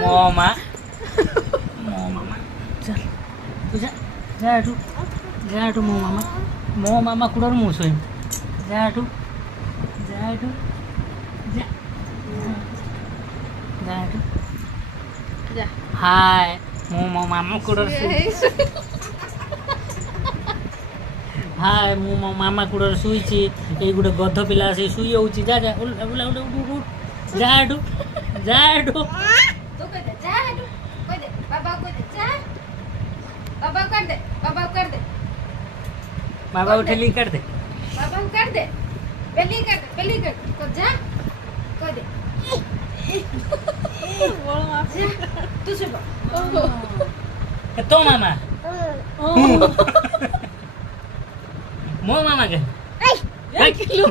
मोमा मोमा चल तुझ्या जा तू मो मामा कुठवर मोसोय जा तू जा हाय मो मामा कुठवर हाय मो मामा कुठवर ଶୋଇଛି ଏଇ ଗୋଟେ ଗଧ ପିଲା ଆସି ଶୋଇ ଯାଉଛି ଯା ଯା ଉଲା ଯା ଏଠୁ तू कह दे जा तू कह दे बाबा को दे जा बाबा कर दे बाबा उठेली कर दे बाबा को कर दे बेली कर दे को जा कह दे तू से तो मामा मो मामा के किलो